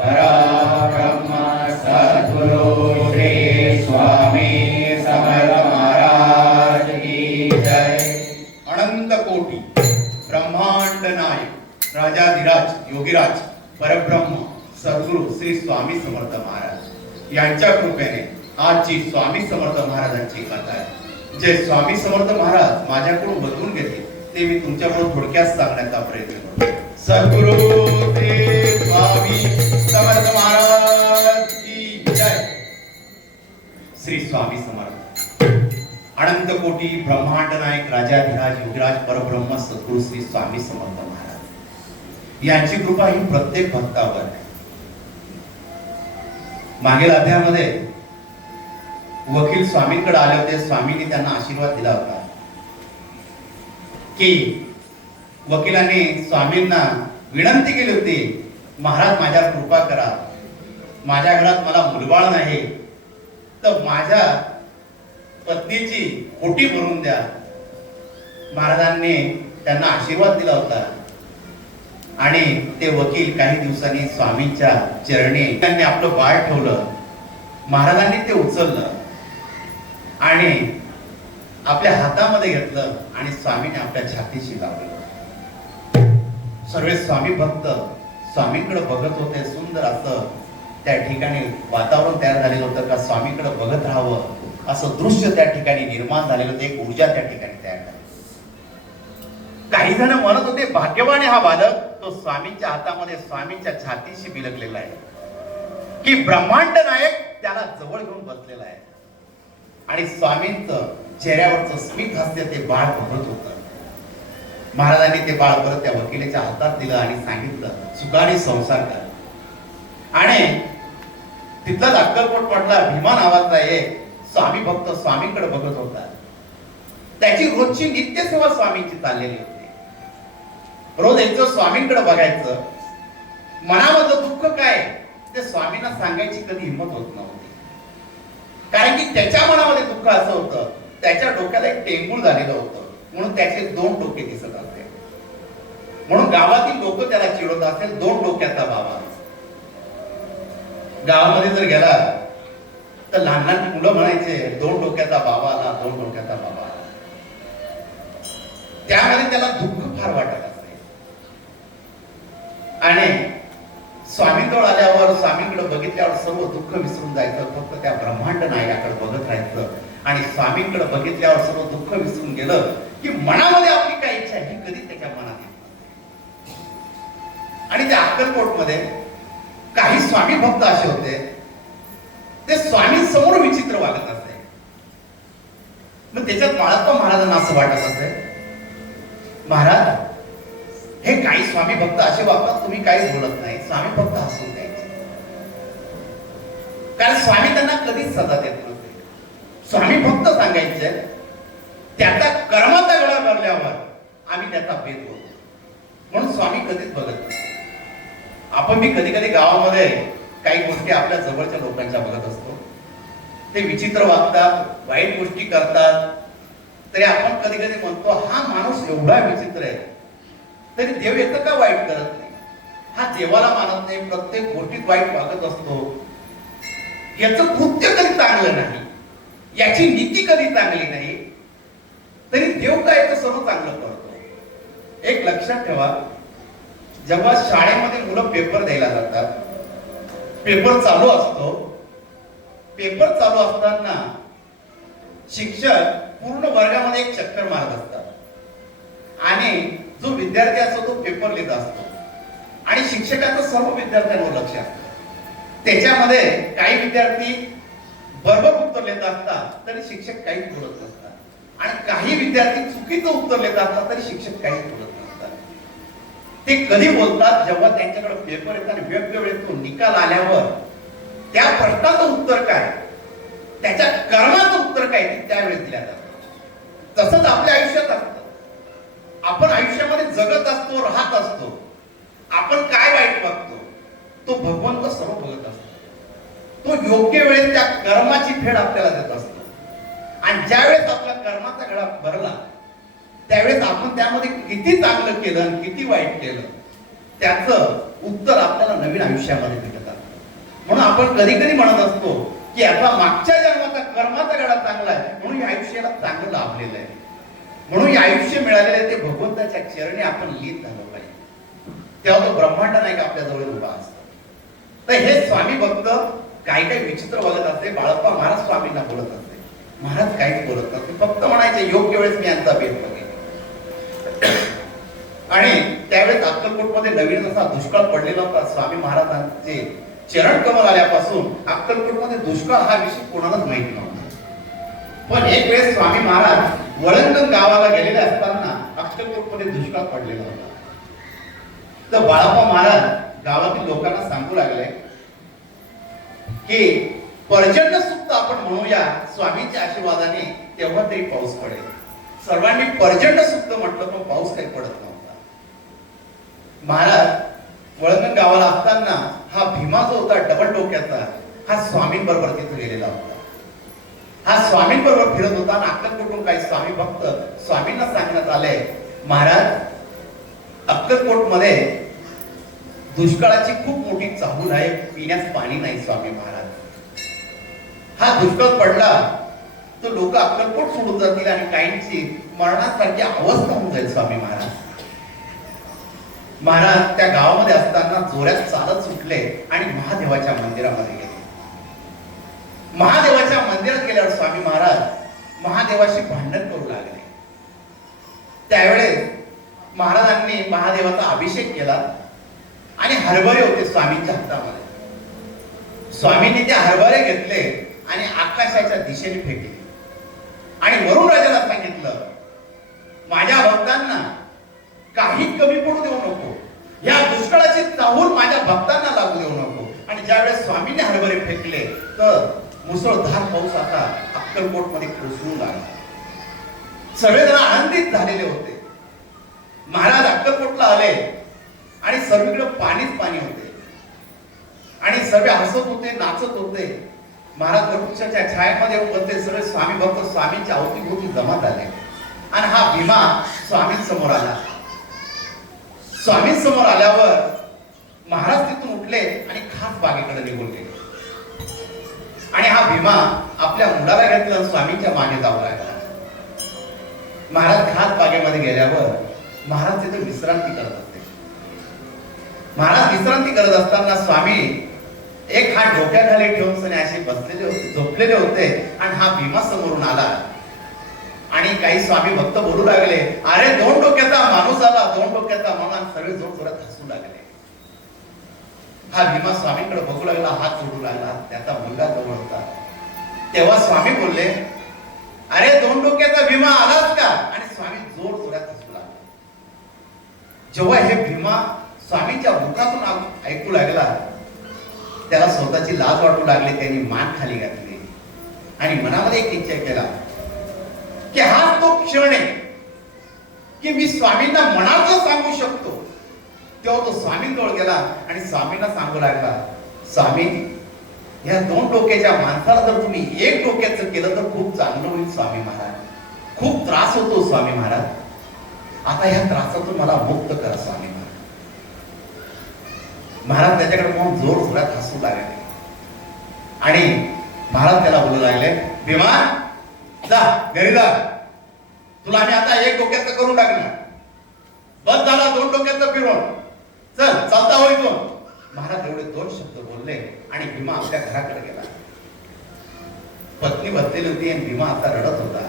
पराब्रह्म सद्गुरु श्री स्वामी समर्थ महाराज की जय अनंत कोटी ब्रह्मांड नायक राजाधिराज योगीराज परब्रह्म सद्गुरु श्री स्वामी समर्थ महाराज. यांच्या कृपेने आजची स्वामी समर्थ महाराजांची कथा आहे. जे स्वामी समर्थ महाराज माझ्याकडून बदलून घेतले ते मी तुमच्याकडून थोडक्यात सांगण्याचा प्रयत्न करतो. सद्गुरु श्री स्वामी समर्थ महाराज की जय. श्री स्वामी समर्थ. अनंत कोटी ब्रह्मांड नायक राजाधिराज युगराज परब्रह्म सद्गुरु श्री स्वामी समर्थ महाराज. यांची कृपा ही प्रत्येक भक्तावर आहे. मागील अध्यायामध्ये वकील स्वामींकडे आले होते. स्वामींनी त्यांना आशीर्वाद दिला होता. की वकिलांनी स्वामींना विनंती केली होती. महाराज माझ्यावर कृपा करा. माझ्या घरात मला मुलबाळ नाही. तर माझ्या पत्नीची खोटी भरून द्या. महाराजांनी त्यांना आशीर्वाद दिला होता. आणि ते वकील काही दिवसांनी स्वामींच्या चरणी त्यांनी आपलं बाळ ठेवलं. महाराजांनी ते उचललं. आणि आपल्या हातामध्ये घेतलं आणि स्वामीने आपल्या छातीशी लावलं. सर्व स्वामी भक्त. स्वामींकडे बघत होते सुंदर असं त्या ठिकाणी वातावरण तयार झालेलं होतं का स्वामीकडे बघत राहावं? असं दृश्य त्या ठिकाणी निर्माण झालेलं होतं एक ऊर्जा त्या ठिकाणी तयार झाली. काही जण म्हणत होते भाग्यवान हा बालक. तो स्वामींच्या हातामध्ये स्वामींच्या छातीशी बिलकलेला आहे. की ब्रह्मांड नायक त्याला जवळ घेऊन बसलेला आहे. आणि स्वामींच चेहऱ्यावरचं स्मित हास्य ते बाळ बघत होतं. महाराजांनी ते बाळ परत त्या वकिलेच्या हातात दिलं आणि सांगितलं सुखाने संसार कर. आणि तिथलाच अक्कलकोट पडला भीमा नावाचा एक स्वामी भक्त स्वामींकडे बघत होता. त्याची रोजची नित्यसेवा स्वामींची चाललेली होती. रोज यायचं स्वामींकडे बघायचं मनामधलं दुःख काय ते स्वामींना सांगायची कधी हिंमत होत नव्हती. कारण की त्याच्या मनामध्ये दुःख असं होतं त्याच्या डोक्याला एक टेंगूळ झालेलं होतं. म्हणून त्याचे दोन डोके दिसत असते. म्हणून गावातील लोक त्याला चिडवत असेल दोन डोक्याचा बाबा. गावामध्ये जर गेला तर लहान लहान मुलं म्हणायचे दोन डोक्याचा बाबा आला दोन डोक्याचा बाबा. आला त्यामध्ये त्याला दुःख फार वाटत असते. आणि स्वामीजवळ आल्यावर स्वामीकडे बघितल्यावर सर्व दुःख विसरून जायचं फक्त त्या ब्रह्मांड नायकाकडे बघत राहायचं. आणि स्वामीकडे बघितल्यावर सर्व दुःख विसरून गेलं की मनामध्ये आपली काय इच्छा आहे ही कधी त्याच्या मनात येत आणि त्या अक्कलकोटमध्ये काही स्वामी भक्त असे होते ते स्वामी समोर विचित्र वागत असते. मग त्याच्यात माळप्पा महाराजांना असं वाटत असते महाराज हे काही स्वामी भक्त असे वागतात तुम्ही काही बोलत नाही. स्वामी भक्त हसून द्यायचे. कारण स्वामी त्यांना कधीच सजा देत नव्हते. स्वामी भक्त सांगायचे त्याचा कर्माचा गळा भरल्यावर आम्ही त्याचा भेद होतो. म्हणून स्वामी कधीच बघत नाही. आपण मी कधी कधी गावामध्ये काही गोष्टी आपल्या जवळच्या लोकांच्या बघत असतो. ते विचित्र वागतात वाईट गोष्टी करतात. तरी आपण कधी कधी म्हणतो हा माणूस एवढा विचित्र आहे. तरी देव येतं का वाईट करत नाही? हा देवाला मानत नाही प्रत्येक गोष्टीत वाईट वागत असतो. याचं कृत्य कधी चांगलं नाही. याची नीती कधी चांगली नाही? तरी देव काय तर सर्व चांगलं करतो? एक लक्षात ठेवा जेव्हा शाळेमध्ये मुलं पेपर द्यायला जातात पेपर चालू असतो पेपर चालू असताना शिक्षक पूर्ण वर्गामध्ये एक चक्कर मारत असतात. आणि जो विद्यार्थी असतो तो पेपर लिहित असतो. आणि शिक्षकाचं सर्व विद्यार्थ्यांवर लक्ष असतं. त्याच्यामध्ये काही विद्यार्थी बरोबर उत्तर लिहित असतात तरी शिक्षक काहीच बोलत नसतात. आणि काही विद्यार्थी चुकीचं उत्तर लिहित असतात तरी शिक्षक काही बोलत नसतात. ते कधी बोलतात? जेव्हा त्यांच्याकडे पेपर येतात आणि वेळेत तो निकाल आल्यावर त्या प्रश्नाचं उत्तर काय? त्याच्या कर्माचं उत्तर काय? ते त्यावेळेस दिल्या जातं तसंच आपल्या आयुष्यात असतं. आपण आयुष्यामध्ये जगत असतो राहत असतो. आपण काय वाईट बघतो तो भगवंत सर्व बघत असतो. तो योग्य वेळेस त्या कर्माची फेड आपल्याला देत असतो. आणि ज्यावेळेस आपला कर्माचा गळा भरला त्यावेळेस आपण त्यामध्ये किती चांगलं केलं आणि किती वाईट केलं त्याचं उत्तर आपल्याला नवीन आयुष्यामध्ये भेटतात म्हणून आपण कधी कधी म्हणत असतो की आता मागच्या जन्माचा कर्माचा गडा चांगला आहे म्हणून या आयुष्याला चांगलं लाभलेलं आहे. म्हणून हे आयुष्य मिळालेलं आहे ते भगवंताच्या चरणी आपण लीन झालं पाहिजे. तेव्हा तो ब्रह्मांड नाही का आपल्याजवळ उभा असतो. तर हे स्वामी भक्त काही काही विचित्र बोलत असते बाळप्पा महाराज स्वामींना बोलत असते महाराज काहीच बोलत नव्हते. फक्त म्हणायचे योग्य वेळेस मी यांचा भेद बघेन. आणि त्यावेळेस अक्कलकोटमध्ये नवीन असा दुष्काळ पडलेला होता. स्वामी महाराजांचे चरण कमल आल्यापासून अक्कलकोटमध्ये दुष्काळ हा विषय कोणालाच माहिती नव्हता. पण एक वेळेस स्वामी महाराज वळंगण गावाला गेलेले असताना अक्कलकोटमध्ये दुष्काळ पडलेला होता. तर बाळाप्पा महाराज गावातील लोकांना सांगू लागले की पर्जन्य सुप्त आपण म्हणूया स्वामींच्या आशीर्वादाने तेव्हा तरी पाऊस पडेल. सर्वांनी पर्जन्य सुप्त म्हटलं पण पाऊस काही पडत नव्हता. महाराज वळंगण गावाला असताना हा भीमा जो होता डबल डोक्याचा हा स्वामींबरोबर तिथे गेलेला होता. हा स्वामींबरोबर फिरत होता आणि अक्कलकोटून काही स्वामी भक्त स्वामींना सांगण्यात आले महाराज अक्कलकोटमध्ये दुष्काळाची खूप मोठी चाहूल आहे पिण्यास पाणी नाही स्वामी महाराज. हा दुष्काळ पडला तर लोक अक्कलकोट सोडून जातील आणि काहींची मरणासारखी अवस्था होऊन जाईल स्वामी महाराज. महाराज त्या गावामध्ये असताना जोऱ्यात चालत सुटले आणि महादेवाच्या मंदिरामध्ये गेले. महादेवाच्या मंदिरात गेल्यावर स्वामी महाराज महादेवाशी भांडण करू लागले. त्यावेळेस महाराजांनी महादेवाचा अभिषेक केला आणि हरभरे होते स्वामींच्या हातामध्ये. स्वामींनी ते हरभरे घेतले. आणि आकाशाच्या दिशेने फेकले. आणि वरुण राजाला सांगितलं माझ्या भक्तांना काही कमी पडू देऊ नको. या दुष्काळाची चाहूल माझ्या भक्तांना लागू देऊ नको. आणि ज्यावेळेस स्वामींनी हरभरे फेकले तर मुसळधार पाऊस आता अक्कलकोटमध्ये कोसळू लागला सगळेजण आनंदित झालेले होते. महाराज अक्कलकोटला आले आणि सर्वीकडे पाणीच पाणी होते. आणि सर्व हसत होते नाचत होते. महाराज वृक्षाच्या छायेमध्ये येऊन बसले सर्व स्वामी भक्त स्वामींच्या अवतीभोवती जमा झाले आणि हा भीमा स्वामींसमोर आला. स्वामींसमोर आल्यावर महाराज तिथून उठले आणि खास बागेकडे निघून गेले. आणि हा भीमा आपल्या मुलाला घेतला स्वामींच्या मागे जाऊ लागला. महाराज खास बागेमध्ये गेल्यावर महाराज तिथे विश्रांती करत असते महाराज विश्रांती करत असताना स्वामी एक हात डोक्याखाली ठेवून सने असे बसलेले होते झोपलेले होते आणि हा भीमा समोरून आला. आणि काही स्वामी भक्त बोलू लागले अरे दोन डोक्याचा माणूस आला दोन डोक्याचा माणूस. सगळे जोड जोर जोरात हसू लागले. हा भीमा स्वामींकडे बघू लागला हात जोडू लागला त्याचा मुलगा जवळ होता. तेव्हा स्वामी बोलले अरे दोन डोक्याचा भीमा आलाच का? आणि स्वामी जोर जोरात हसू लागले. जेव्हा हे भीमा स्वामीच्या मुखातून ऐकू लागला त्याला स्वतःची लाज वाटू लागली त्यांनी मान खाली घातली. आणि मनामध्ये एक निश्चय केला की हा तो क्षण आहे की मी स्वामींना मनातच सांगू शकतो. तेव्हा तो स्वामींजवळ गेला आणि स्वामींना सांगू लागला स्वामी या दोन डोक्याच्या माणसाला जर तुम्ही एक डोक्याचं केलं तर खूप चांगलं होईल स्वामी महाराज. खूप त्रास होतो स्वामी महाराज. आता या त्रासातून मला मुक्त करा स्वामी महाराज. महाराज त्याच्याकडे पाहून जोर जोरात हसू लागले. आणि महाराज त्याला बोलू लागले भीमा जा घरी जा. तुला आम्ही आता एक डोक्याचं करून टाकणार. बस झाला दोन डोक्याचं फिरून चल चालता होई तो महाराज एवढे दोन शब्द बोलले आणि भीमा आपल्या घराकडे गेला. पत्नी बसलेली होती आणि भीमा आता रडत होता.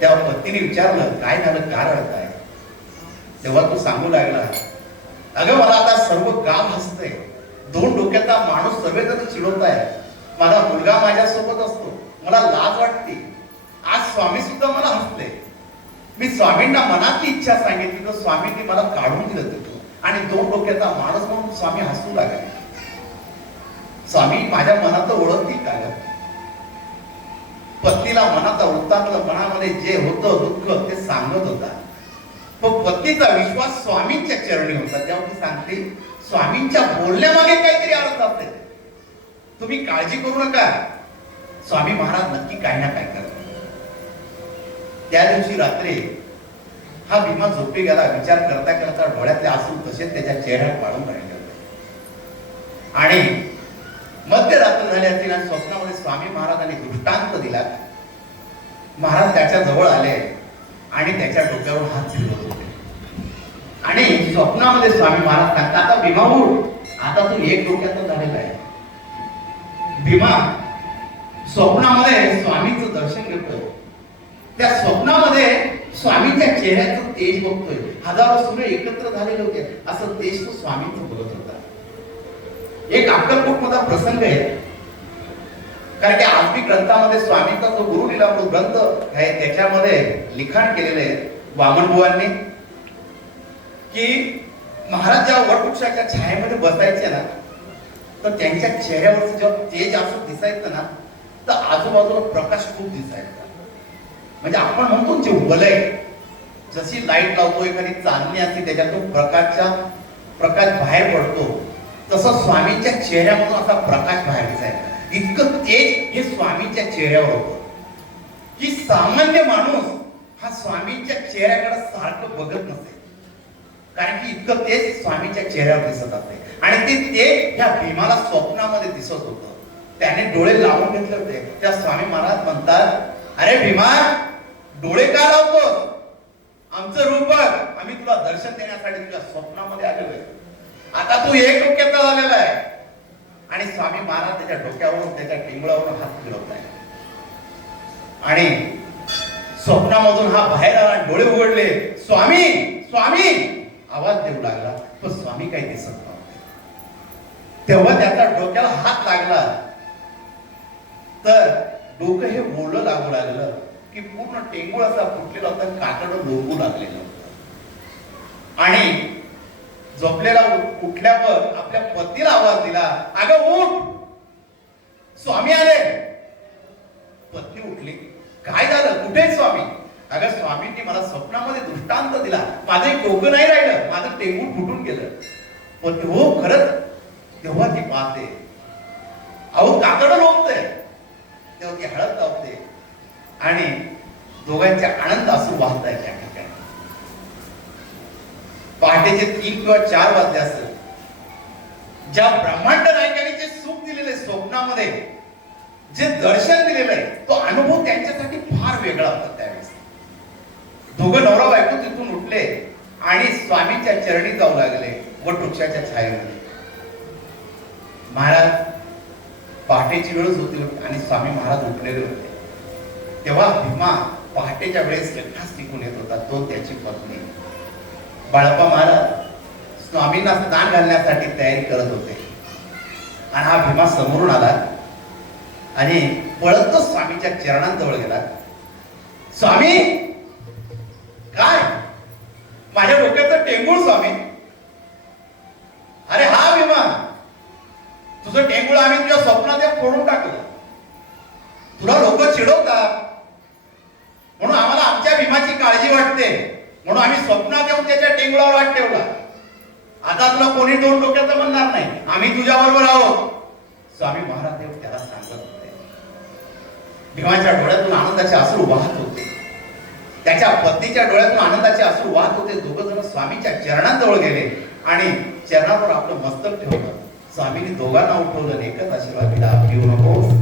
तेव्हा पत्नीने विचारलं काय झालं का आहे? तेव्हा तो सांगू लागला अगं मला आता सर्व गाव हसतंय दोन डोक्याचा माणूस सर्वजण चिडवत आहे माझा मुलगा माझ्यासोबत असतो. मला लाज वाटते. आज स्वामी सुद्धा मला हसले. मी स्वामींना मनातली इच्छा सांगितली तर स्वामींनी मला काढून दिलं तिथून. आणि दोन डोक्याचा माणूस म्हणून स्वामी हसू लागले. स्वामी माझ्या मनात ओळखतील का ग? पत्नीला मनात वृत्तातलं मनामध्ये जे होतं दुःख ते सांगत होता. पण पत्नीचा विश्वास स्वामींच्या चरणी होता. तेव्हा ती सांगते स्वामींच्या बोलण्यामागे काहीतरी अर्थ असते. तुम्ही काळजी करू नका. स्वामी महाराज नक्की काही ना काय करत त्या दिवशी रात्री हा भीमा झोपी गेला. विचार करता करता डोळ्यातले आसू तसेच त्याच्या चेहऱ्यात वाढून राहिले होते. आणि मध्यरात्र झाली असतील आणि स्वप्नामध्ये स्वामी महाराजांनी दृष्टांत दिला. महाराज त्याच्याजवळ आले आणि त्याच्या डोक्यावर हात फिरवतो आणि स्वप्नामध्ये स्वामी महाराज सांगतात आता भीमा उठ. आता तू एक डोक्यात झालेला आहे. भीमा स्वप्नामध्ये स्वामीचं दर्शन घेतोय. त्या स्वप्नामध्ये स्वामीच्या चेहऱ्याचं तेज बघतोय. हजारो सूर्य एकत्र झालेले होते. असं तेज तो स्वामीच बोलत होता. एक अक्कलकोट मधला प्रसंग आहे. कारण की आरती ग्रंथामध्ये स्वामीचा जो गुरु ग्रंथ आहे त्याच्यामध्ये लिखाण केलेलं आहे. वामनबुवांनी की महाराज जेव्हा वटवृक्षाच्या छायेमध्ये बसायचे ना तर त्यांच्या चेहऱ्यावरचं जेव्हा तेज असं दिसायचं ना तर आजूबाजूला प्रकाश खूप दिसायचा. म्हणजे आपण म्हणतो जे वलय जशी लाइट लावतो एखादी चांदणी असते त्याच्यातून प्रकाशचा प्रकाश बाहेर पडतो तसं स्वामींच्या चेहऱ्यामधून असा प्रकाश बाहेर दिसायचा. इतकं तेज हे स्वामींच्या चेहऱ्यावर होतं. की सामान्य माणूस हा स्वामींच्या चेहऱ्याकडे सारखं बघत नसे. कारण की इतकं तेच स्वामीच्या चेहऱ्यावर दिसत असते. आणि ते ते ह्या भीमाला स्वप्नामध्ये दिसत होतं. त्याने डोळे लावून घेतले होते. त्या स्वामी महाराज म्हणतात अरे भीमा डोळे का लावतो आमचं रूप आम्ही तुला दर्शन देण्यासाठी तुझ्या स्वप्नामध्ये आलेलो आहे. आता तू एक डोक्याचा झालेला आहे. आणि स्वामी महाराज त्याच्या डोक्यावरून त्याच्या टिंगळावरून हात फिरवत आहे आणि स्वप्नामधून हा बाहेर आला डोळे उघडले स्वामी स्वामी आवाज देऊ लागला पण स्वामी काही दिसत नव्हते. तेव्हा त्याचा डोक्याला हात लागला. तर डोकं हे ओलं लागू लागलं की पूर्ण टेंगूळ असा फुटलेला होता कातड लोंबू लागलेलं होतं. आणि झोपलेला उठल्यावर आपल्या पतीला आवाज दिला अगं उठ. स्वामी आले. पत्नी उठली. काय झालं? कुठे स्वामी? अगं स्वामींनी मला स्वप्नामध्ये दृष्टांत दिला. माझं एक डोकं नाही राहिलं. माझं टेबूल फुटून गेलं. पण हो खरंच तेव्हा ती पाहते. अहो कातड लोंबते तेव्हा ती हळद लावते. आणि दोघांच्या आनंद असू वाहत आहे त्या ठिकाणी. पहाटेचे तीन किंवा चार वाजले असत ज्या ब्रह्मांड नायकाने जे सुख दिलेले स्वप्नामध्ये जे दर्शन दिलेलं आहे तो अनुभव त्यांच्यासाठी फार वेगळा होता त्यावेळेस. दोघं नवरा बायको तिथून उठले आणि स्वामींच्या चरणी जाऊ लागले व वृक्षाच्या छायेमध्ये. महाराज पहाटेची वेळच होती आणि स्वामी महाराज उठलेले होते. तेव्हा भीमा पहाटेच्या वेळेस एकटाच टिकून येत होता तो त्याची पत्नी. बाळप्पा महाराज स्वामींना स्नान घालण्यासाठी तयारी करत होते. आणि हा भीमा समोरून आला आणि पळतच स्वामीच्या चरणांजवळ गेला. स्वामी! काय? माझ्या डोक्याचं टेंगूळ स्वामी. अरे हा विमान. तुझं टेंगूळ आम्ही तुझ्या स्वप्नात फोडून टाकलं. तुला लोक चिडवतात. म्हणून आम्हाला आमच्या भीमाची काळजी वाटते. म्हणून आम्ही स्वप्नात येऊन त्याच्या टेंगुळावर वाट ठेवला. आता तुला कोणी दोन डोक्याचं म्हणणार नाही. आम्ही तुझ्या बरोबर आहोत. स्वामी महाराज देव त्याला सांगत होते. भीमाच्या डोळ्यातून आनंदाचे अश्रू वाहत होते. त्याच्या पत्नीच्या डोळ्यातून आनंदाचे अश्रू वाहत होते दोघं जण स्वामीच्या चरणांजवळ गेले आणि चरणावर आपलं मस्तक ठेवलं. स्वामीने दोघांना उठवलं एकच आशीर्वाद दिला घेऊ नकोस